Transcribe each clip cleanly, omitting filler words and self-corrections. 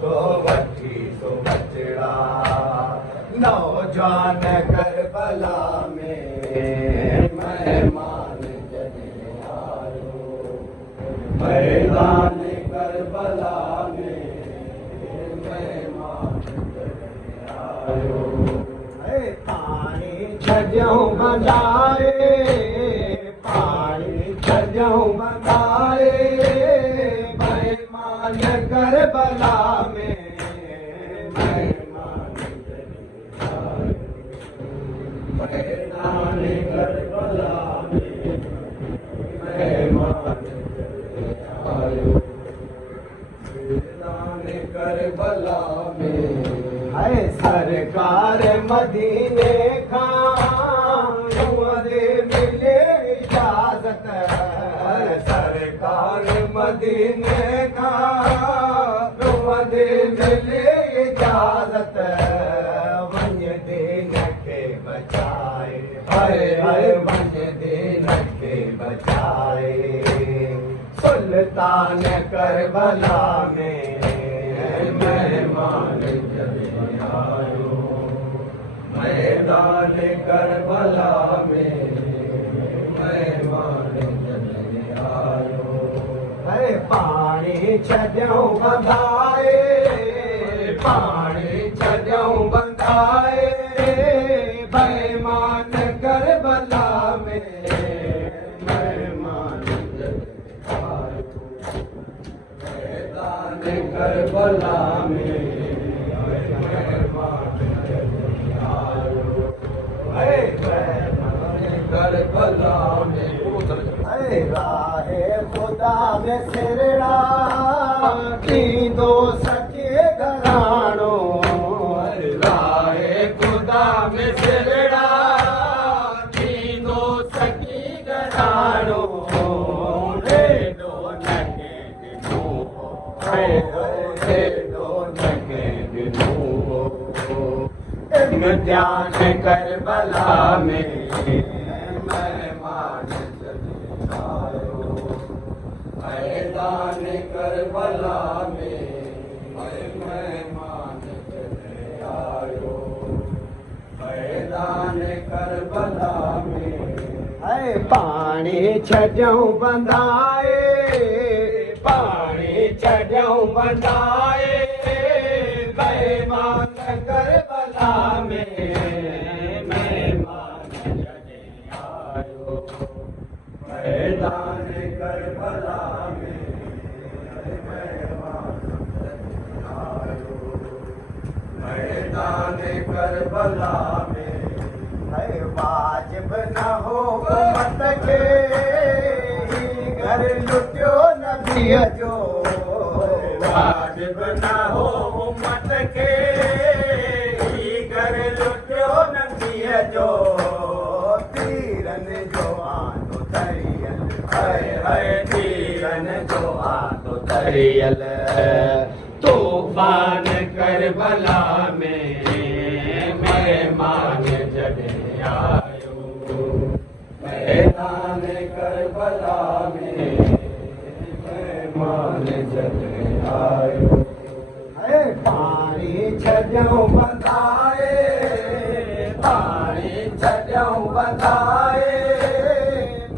तो वठी तो बचड़ा नौजवान करबला में मेहमान जने आयो मैदान करबला में मेहमान जने आयो पानी छजऊं बंधाए पानी छजऊं बंधाए मेहमान करबला में मैदान करबला में मेहमान आयो मैदान करबला में है सरकार मदीने दे मिले इजाजत सरकार मदीने दे मिले इजाजत वंज दीन के बचाए हरे वंज दीन के बचाए सुल्तान करबला में मेहमान जने आयो मैदान करबला में मेहमान जने आयो है पानी छजऊं बंधाए पानी छजऊं बंधाए मेहमान करबला में मेहमान जने आयो मैदान करबला में मेहमान जने आयो करबला में राहे खुदा में सिरड़ा दो सचे घराणो राहे खुदा में सिरड़ा दो सची घराणो दो नगे ध्यान करबला में मेहमान जने आयो मैदान करबला में मेहमान जने आयो मैदान करबला में है पानी छजऊं बंधाए पानी छजऊं बंधाए मेहमान करबला में मेहमान जने आयो मैदान करबला में मेहमान जने आयो मैदान करबला में है वाजिब न हो मत के घर लुटियो नबी जो वाजिब न हो मत के घर लुटियो नबी जो तीरन जो आनो तरियल है तीरन जो आनो तरियल तूफान करबला में मेहमान जने आयो मैदान करबला में मेहमान जने आयो है पानी छजऊं बंधाए पानी छजऊं बंधाए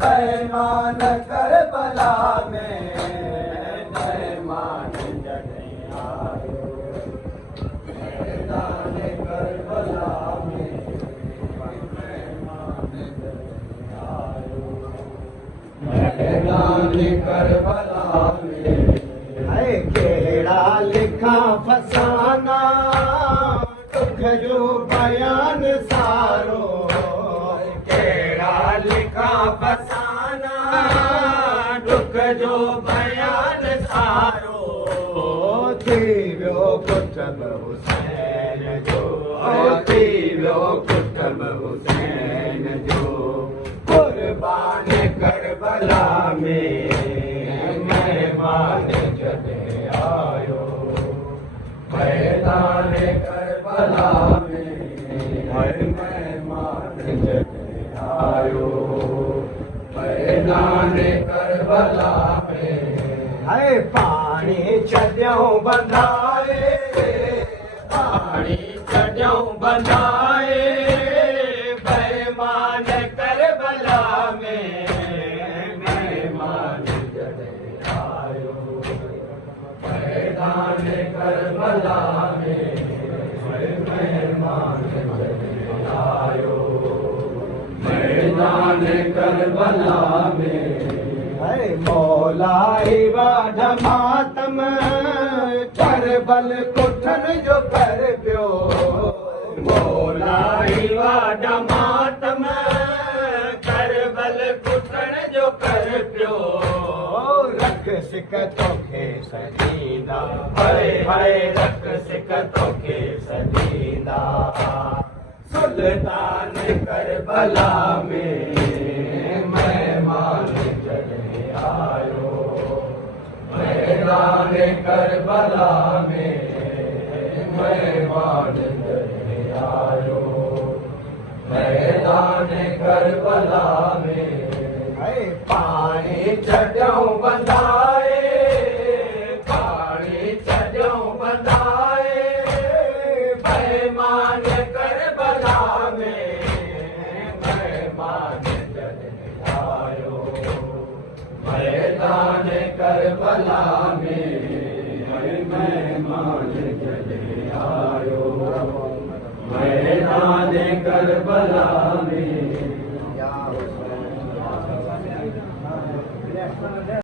मेहमान करबला में मेहमान जने आयो मैदान करबला में मेहमान जने आयो मैदान करबला में है केड़ा लिखा फसाना दुख जो बयान सारो केड़ा लिखा फसाना दुख जो बयान सारो थी वियो कुतुब हुसैन जो थी वियो कुतुब हुसैन जो कुर्बान करबला में मेहमान जने आयो मैदान करबला में मेहमान जने आयो मैदान करबला में है पाणी छॾियऊं बंधाए पाणी छॾियऊं बंधाए बेईमान करबला में महिमान जॾहिं आयो मैदान करबला में महिमान जॾहिं आयो मैदान करबला में मौलाई वाढ मातम करबल कुठन जो कर पियो मौलाई वाढ मातम करबल कुठन जो कर पियो रख सिक तोखे सजींदा हरे हरे रख सिक तोखे सजींदा सुल्तान करबला में महिमान जॾहिं आयो मैदान करबला में महिमान जॾहिं आयो मैदान करबला में पाणी छॾियऊं बंधाए पाणी छॾियऊं बंधाए बेईमान करबला में महिमान जॾहिं आयो मैदान करबला में महिमान जॾहिं आयो मैदान करबला में